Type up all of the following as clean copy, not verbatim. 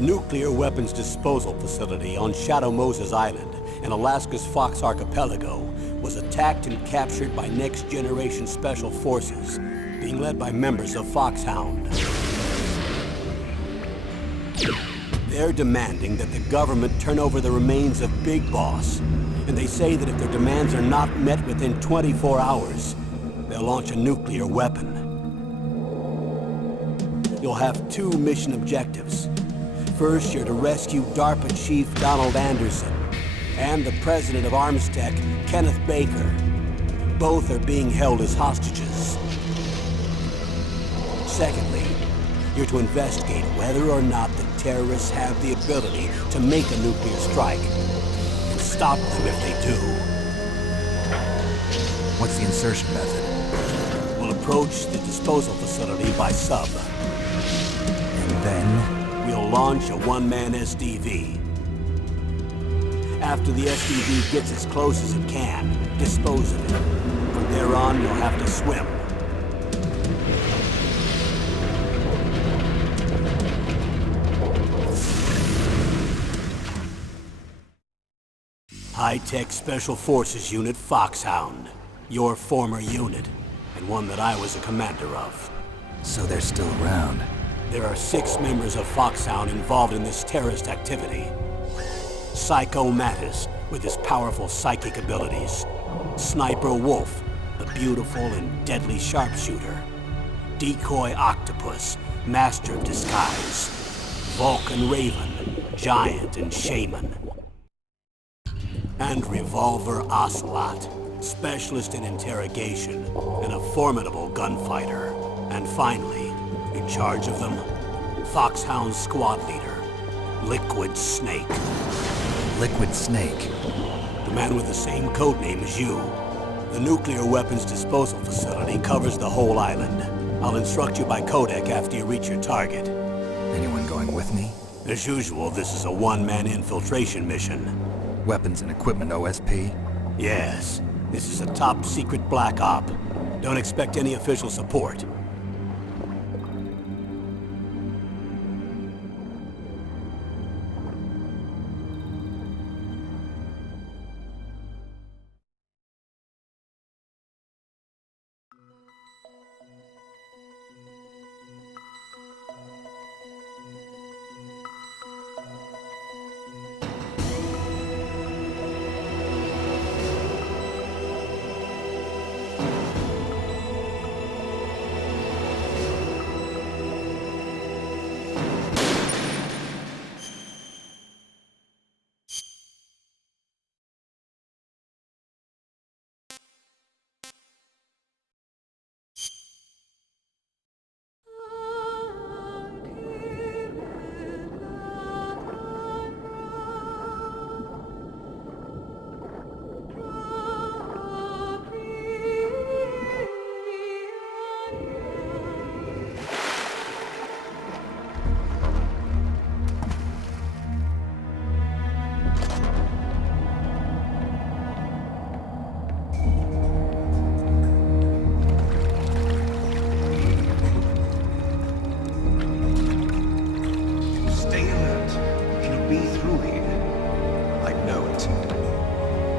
The nuclear weapons disposal facility on Shadow Moses Island in Alaska's Fox Archipelago was attacked and captured by Next Generation Special Forces, being led by members of Foxhound. They're demanding that the government turn over the remains of Big Boss, and they say that if their demands are not met within 24 hours, they'll launch a nuclear weapon. You'll have two mission objectives. First, you're to rescue DARPA Chief Donald Anderson and the president of Armstech, Kenneth Baker. Both are being held as hostages. Secondly, you're to investigate whether or not the terrorists have the ability to make a nuclear strike and stop them if they do. What's the insertion method? We'll approach the disposal facility by sub. And then? We'll launch a one-man SDV. After the SDV gets as close as it can, dispose of it. From there on, you'll have to swim. High-Tech Special Forces Unit Foxhound. Your former unit, and one that I was a commander of. So they're still around. There are 6 members of Foxhound involved in this terrorist activity. Psycho Mattis, with his powerful psychic abilities. Sniper Wolf, the beautiful and deadly sharpshooter. Decoy Octopus, master of disguise. Vulcan Raven, giant and shaman. And Revolver Ocelot, specialist in interrogation and a formidable gunfighter. And finally, in charge of them, Foxhound squad leader, Liquid Snake. Liquid Snake? The man with the same codename as you. The nuclear weapons disposal facility covers the whole island. I'll instruct you by codec after you reach your target. Anyone going with me? As usual, this is a one-man infiltration mission. Weapons and equipment OSP? Yes. This is a top-secret black op. Don't expect any official support.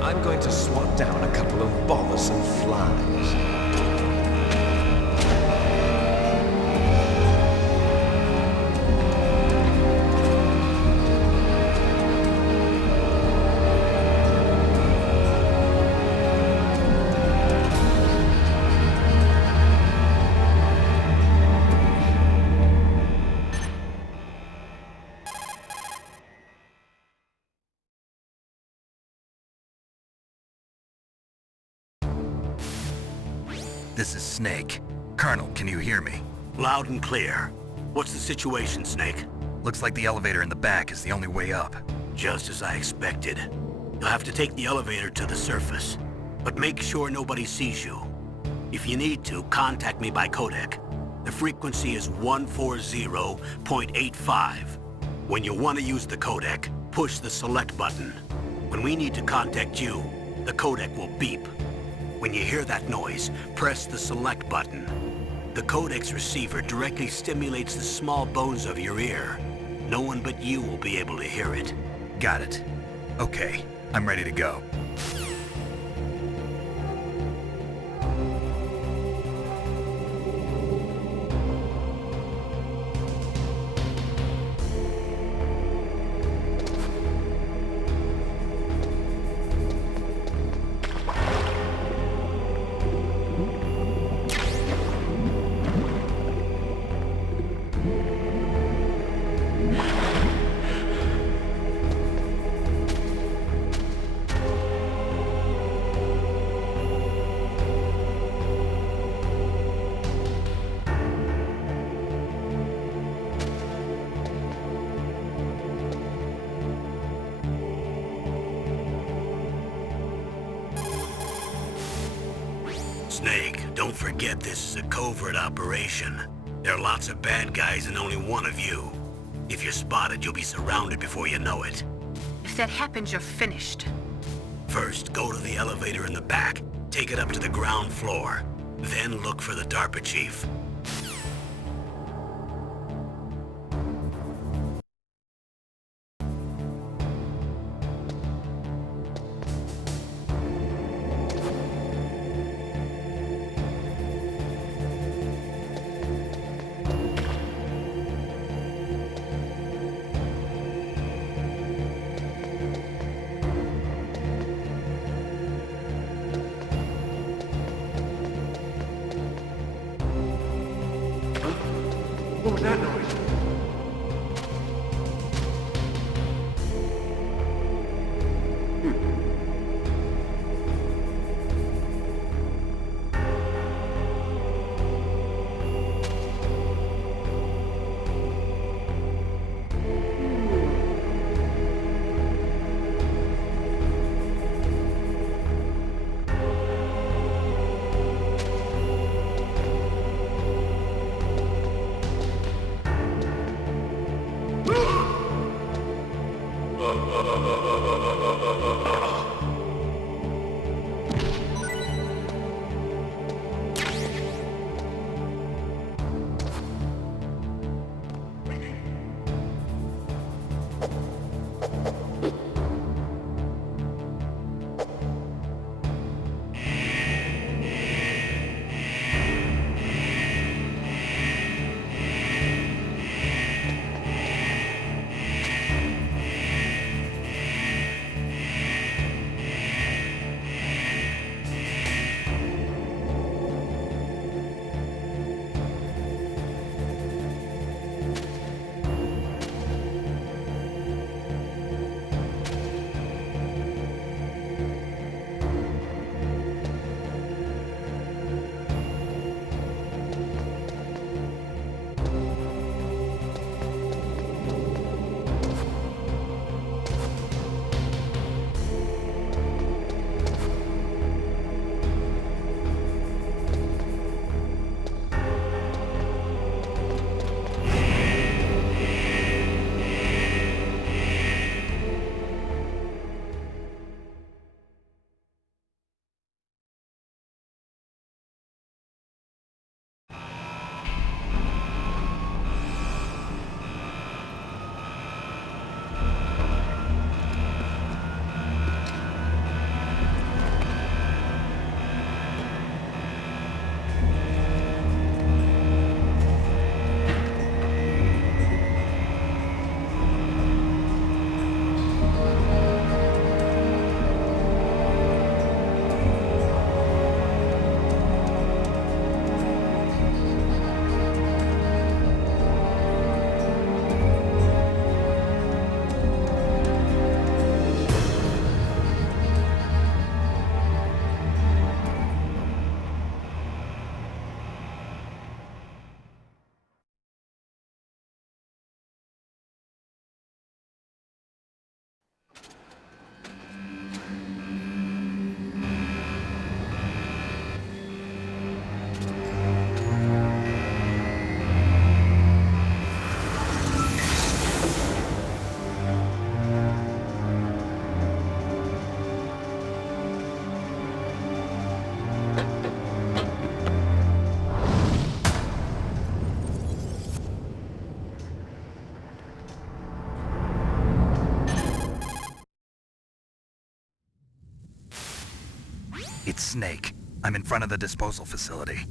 I'm going to swat down a couple of bothersome flies. This is Snake. Colonel, can you hear me? Loud and clear. What's the situation, Snake? Looks like the elevator in the back is the only way up. Just as I expected. You'll have to take the elevator to the surface. But make sure nobody sees you. If you need to, contact me by codec. The frequency is 140.85. When you want to use the codec, push the select button. When we need to contact you, the codec will beep. When you hear that noise, press the select button. The codec's receiver directly stimulates the small bones of your ear. No one but you will be able to hear it. Got it. Okay, I'm ready to go. Snake, don't forget this is a covert operation. There are lots of bad guys and only one of you. If you're spotted, you'll be surrounded before you know it. If that happens, you're finished. First, go to the elevator in the back. Take it up to the ground floor. Then look for the DARPA chief. What was that noise? It's Snake. I'm in front of the disposal facility.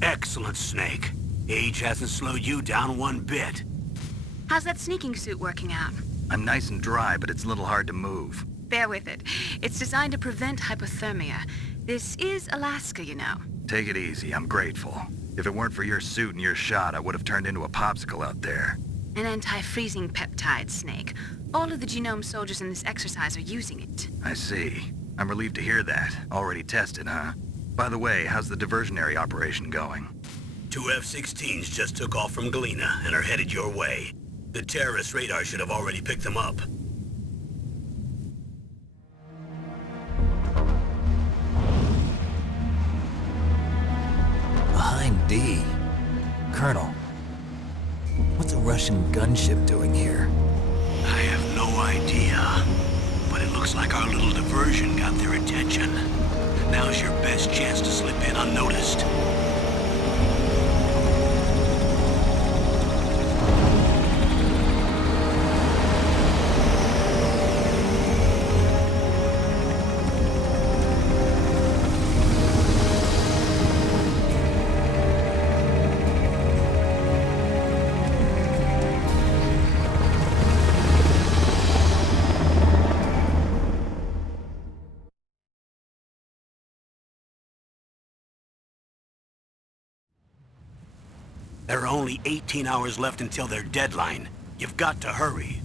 Excellent, Snake. Age hasn't slowed you down one bit. How's that sneaking suit working out? I'm nice and dry, but it's a little hard to move. Bear with it. It's designed to prevent hypothermia. This is Alaska, you know. Take it easy, I'm grateful. If it weren't for your suit and your shot, I would have turned into a popsicle out there. An anti-freezing peptide, Snake. All of the genome soldiers in this exercise are using it. I see. I'm relieved to hear that. Already tested, huh? By the way, how's the diversionary operation going? 2 F-16s just took off from Galena and are headed your way. The terrorist radar should have already picked them up. Behind D. Colonel, what's a Russian gunship doing here? I have no idea, but it looks like our little diversion got their attention. Now's your best chance to slip in unnoticed. There are only 18 hours left until their deadline. You've got to hurry.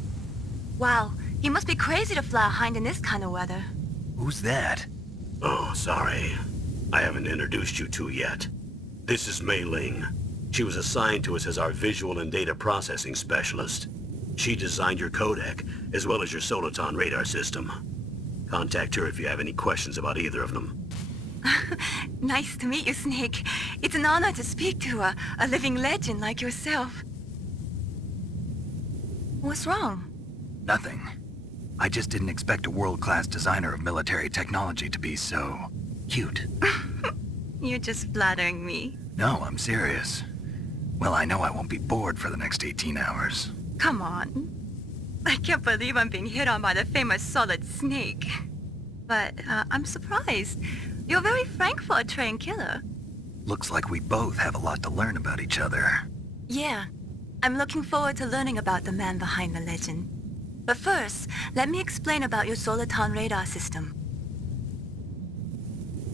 Wow, you must be crazy to fly a hind in this kind of weather. Who's that? Oh, sorry. I haven't introduced you to yet. This is Mei Ling. She was assigned to us as our visual and data processing specialist. She designed your codec, as well as your Soliton radar system. Contact her if you have any questions about either of them. Nice to meet you, Snake. It's an honor to speak to a living legend like yourself. What's wrong? Nothing. I just didn't expect a world-class designer of military technology to be so cute. You're just flattering me. No, I'm serious. Well, I know I won't be bored for the next 18 hours. Come on. I can't believe I'm being hit on by the famous Solid Snake. But I'm surprised. You're very frank for a trained killer. Looks like we both have a lot to learn about each other. Yeah. I'm looking forward to learning about the man behind the legend. But first, let me explain about your Soliton radar system.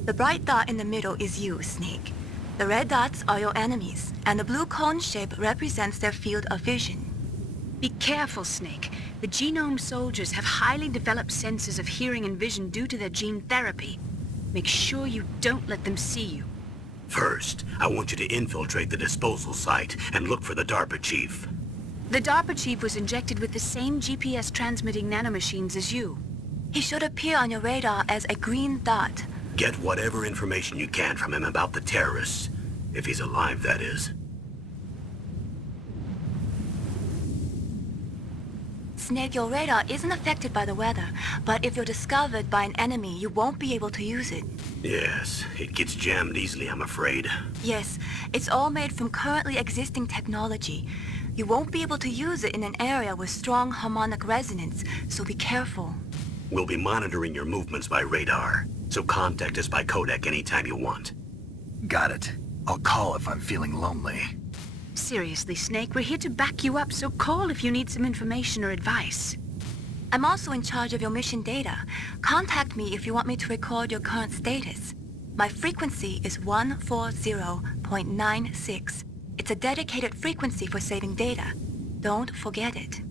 The bright dot in the middle is you, Snake. The red dots are your enemies, and the blue cone shape represents their field of vision. Be careful, Snake. The genome soldiers have highly developed senses of hearing and vision due to their gene therapy. Make sure you don't let them see you. First, I want you to infiltrate the disposal site and look for the DARPA chief. The DARPA chief was injected with the same GPS-transmitting nanomachines as you. He should appear on your radar as a green dot. Get whatever information you can from him about the terrorists. If he's alive, that is. Snake, your radar isn't affected by the weather, but if you're discovered by an enemy, you won't be able to use it. Yes, it gets jammed easily, I'm afraid. Yes, it's all made from currently existing technology. You won't be able to use it in an area with strong harmonic resonance, so be careful. We'll be monitoring your movements by radar, so contact us by codec anytime you want. Got it. I'll call if I'm feeling lonely. Seriously, Snake, we're here to back you up, so call if you need some information or advice. I'm also in charge of your mission data. Contact me if you want me to record your current status. My frequency is 140.96. It's a dedicated frequency for saving data. Don't forget it.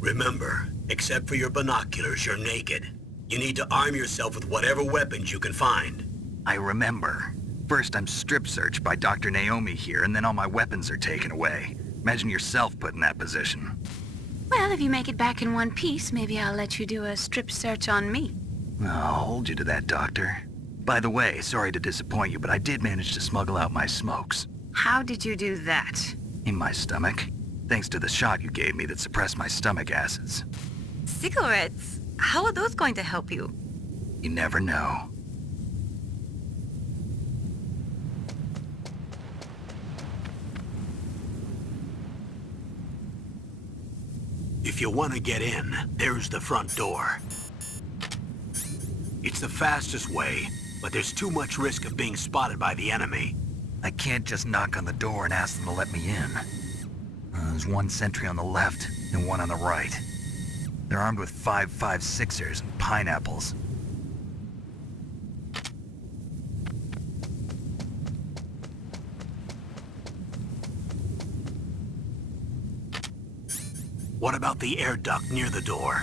Remember, except for your binoculars, you're naked. You need to arm yourself with whatever weapons you can find. I remember. First, I'm strip searched by Dr. Naomi here, and then all my weapons are taken away. Imagine yourself put in that position. Well, if you make it back in one piece, maybe I'll let you do a strip search on me. I'll hold you to that, Doctor. By the way, sorry to disappoint you, but I did manage to smuggle out my smokes. How did you do that? In my stomach. Thanks to the shot you gave me that suppressed my stomach acids. Cigarettes? How are those going to help you? You never know. If you want to get in, there's the front door. It's It's the fastest way, but there's too much risk of being spotted by the enemy. I can't just knock on the door and ask them to let me in. There's one sentry on the left and one on the right. They're armed with 5.56ers and pineapples. What about the air duct near the door?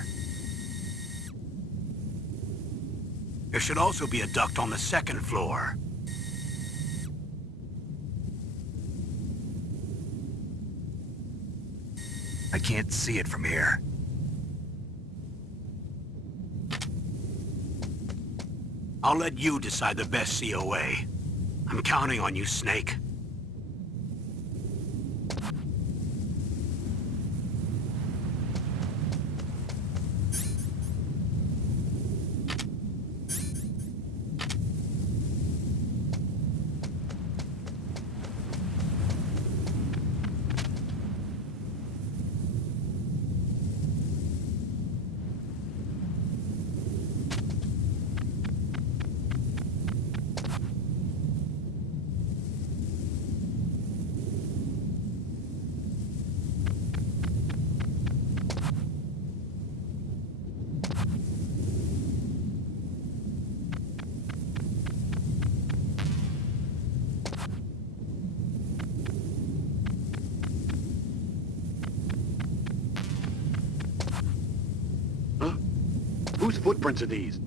There should also be a duct on the second floor. I can't see it from here. I'll let you decide the best COA. I'm counting on you, Snake. Whose footprints are these?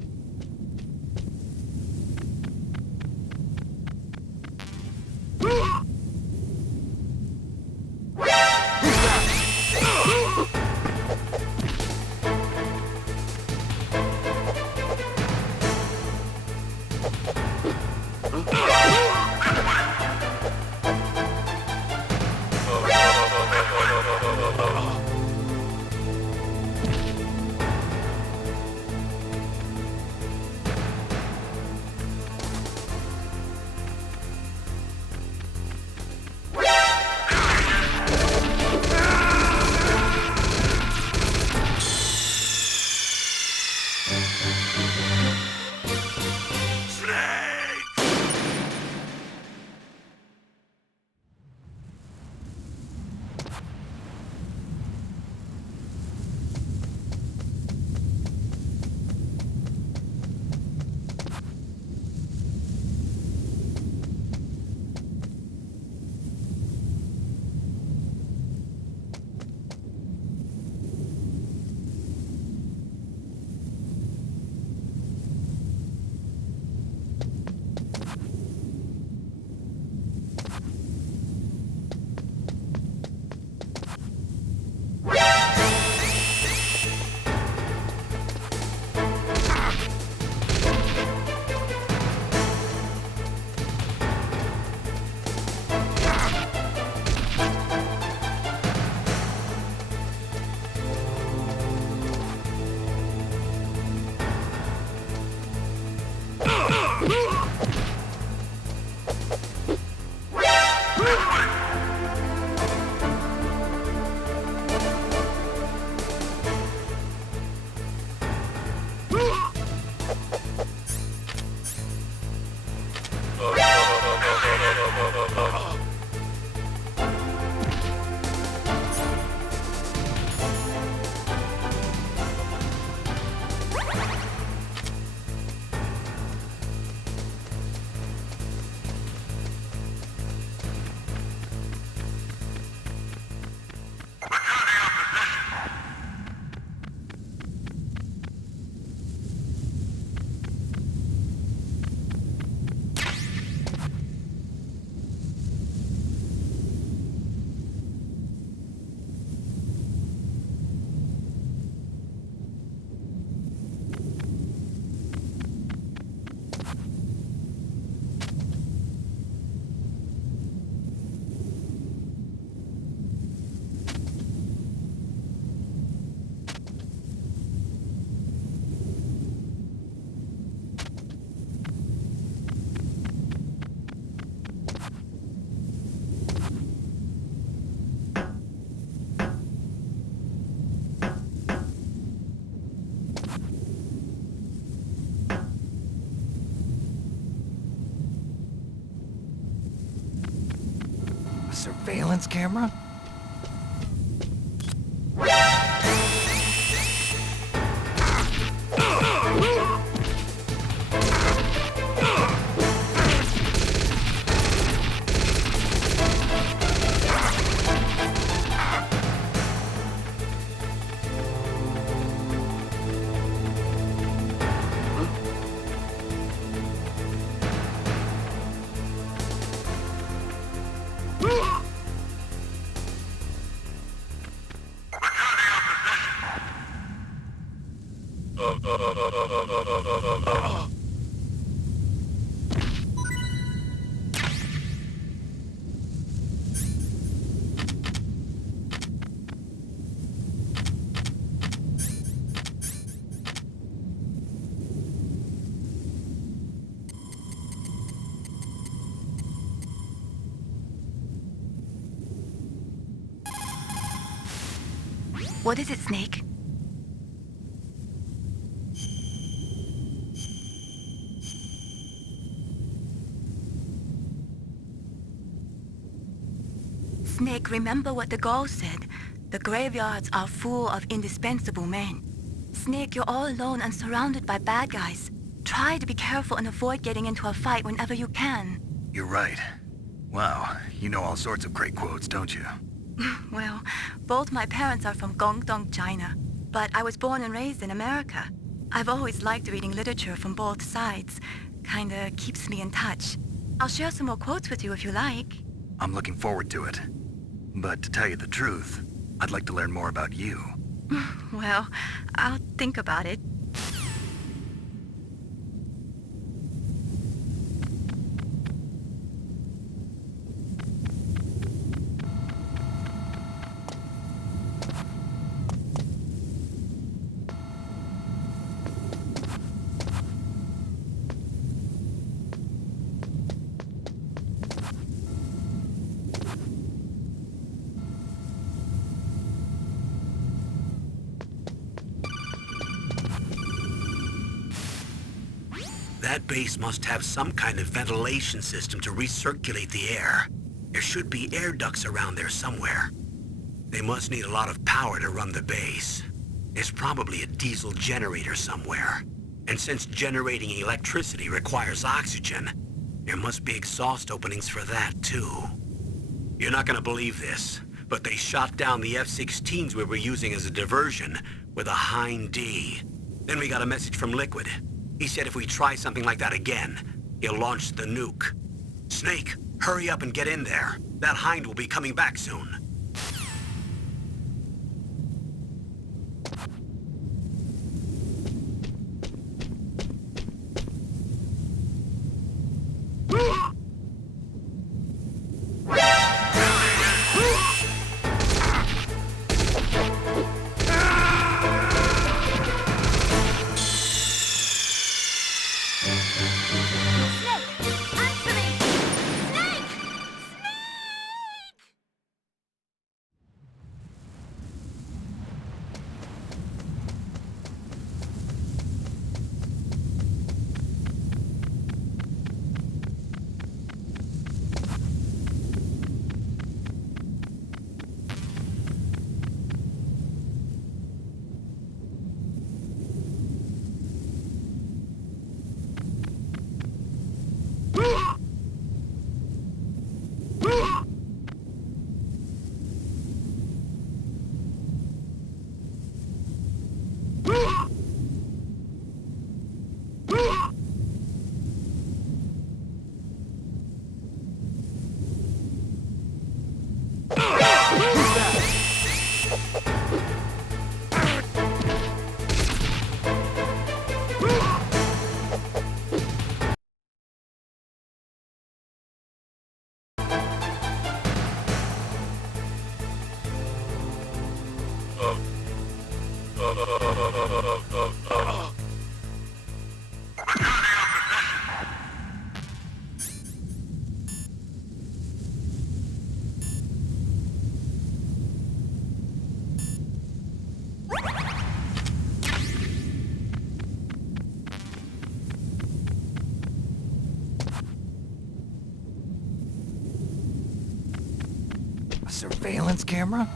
A surveillance camera? What is it, Snake? Snake, remember what the Gaul said. The graveyards are full of indispensable men. Snake, you're all alone and surrounded by bad guys. Try to be careful and avoid getting into a fight whenever you can. You're right. Wow, you know all sorts of great quotes, don't you? Well, both my parents are from Guangdong, China, but I was born and raised in America. I've always liked reading literature from both sides. Kinda keeps me in touch. I'll share some more quotes with you if you like. I'm looking forward to it. But to tell you the truth, I'd like to learn more about you. Well, I'll think about it. That base must have some kind of ventilation system to recirculate the air. There should be air ducts around there somewhere. They must need a lot of power to run the base. There's probably a diesel generator somewhere. And since generating electricity requires oxygen, there must be exhaust openings for that too. You're not gonna believe this, but they shot down the F-16s we were using as a diversion with a Hind D. Then we got a message from Liquid. He said if we try something like that again, he'll launch the nuke. Snake, hurry up and get in there. That Hind will be coming back soon. A surveillance camera?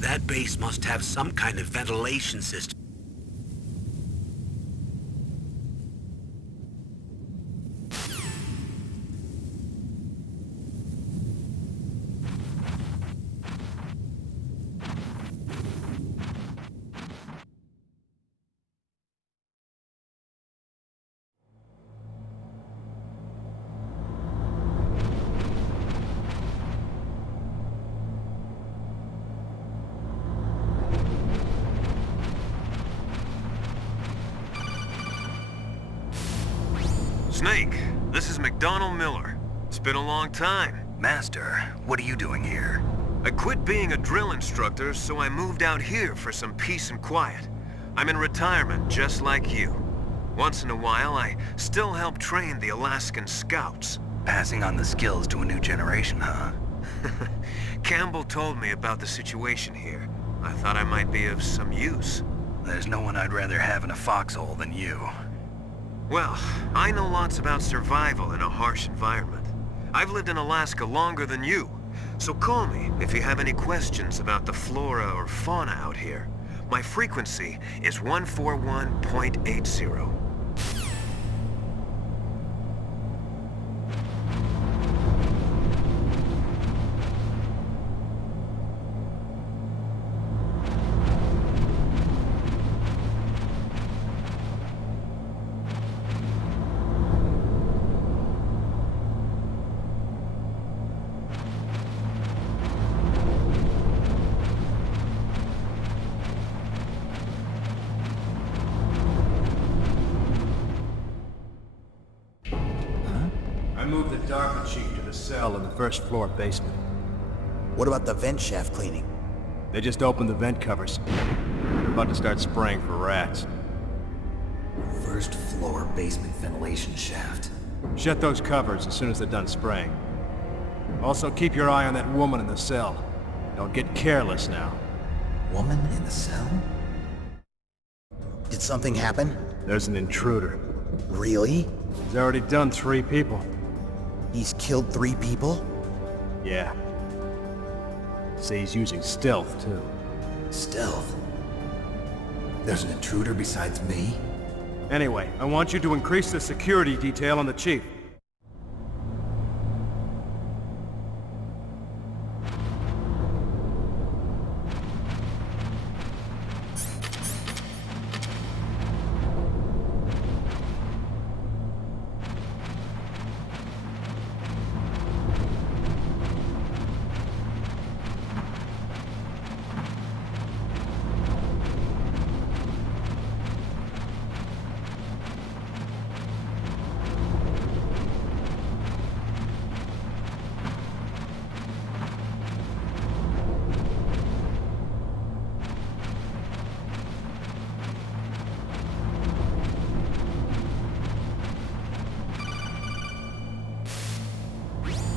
That base must have some kind of ventilation system. Snake, this is McDonald Miller. It's been a long time. Master, what are you doing here? I quit being a drill instructor, so I moved out here for some peace and quiet. I'm in retirement, just like you. Once in a while, I still help train the Alaskan Scouts. Passing on the skills to a new generation, huh? Campbell told me about the situation here. I thought I might be of some use. There's no one I'd rather have in a foxhole than you. Well, I know lots about survival in a harsh environment. I've lived in Alaska longer than you, so call me if you have any questions about the flora or fauna out here. My frequency is 141.80. I moved the DARPA chief to the cell in the first floor basement. What about the vent shaft cleaning? They just opened the vent covers. They're about to start spraying for rats. First floor basement ventilation shaft. Shut those covers as soon as they're done spraying. Also, keep your eye on that woman in the cell. Don't get careless now. Woman in the cell? Did something happen? There's an intruder. Really? He's already done 3 people. He's killed 3 people? Yeah. Say he's using stealth, too. Stealth? There's an intruder besides me? Anyway, I want you to increase the security detail on the chief.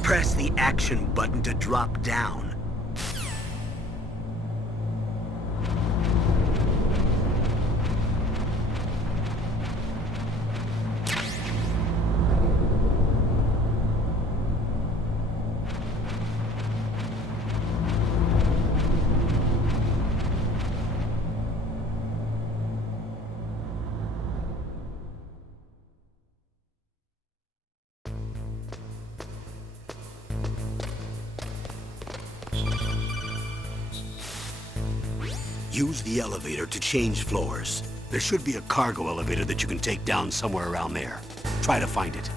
Press the action button to drop down. Use the elevator to change floors. There should be a cargo elevator that you can take down somewhere around there. Try to find it.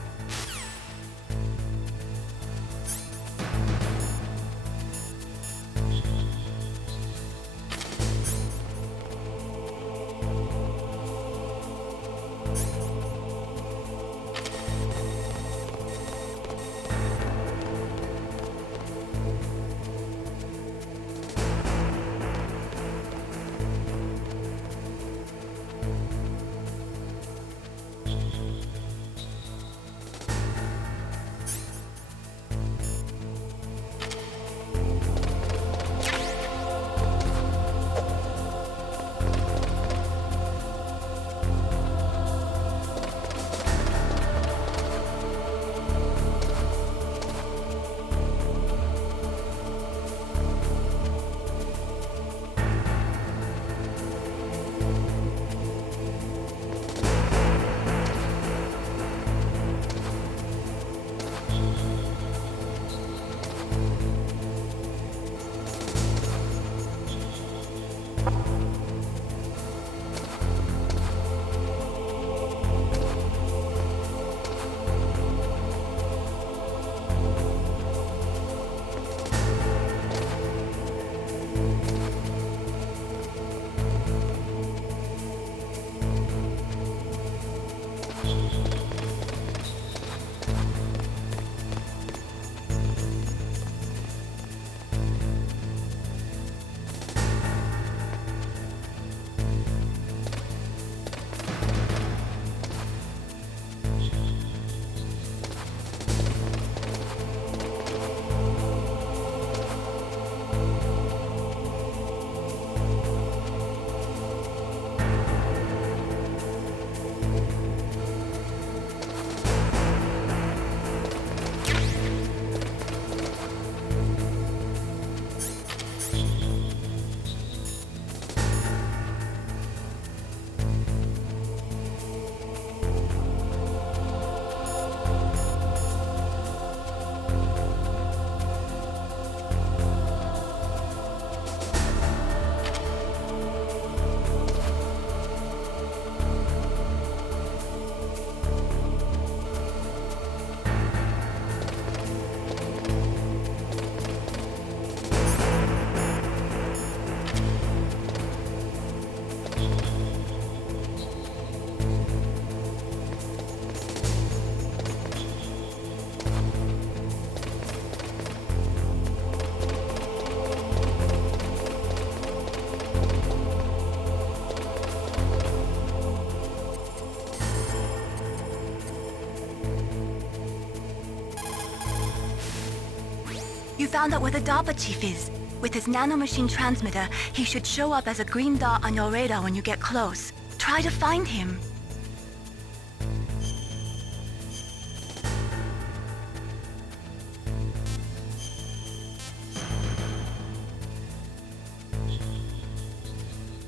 You found out where the DARPA chief is. With his nanomachine transmitter, he should show up as a green dot on your radar when you get close. Try to find him.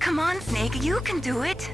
Come on, Snake, you can do it.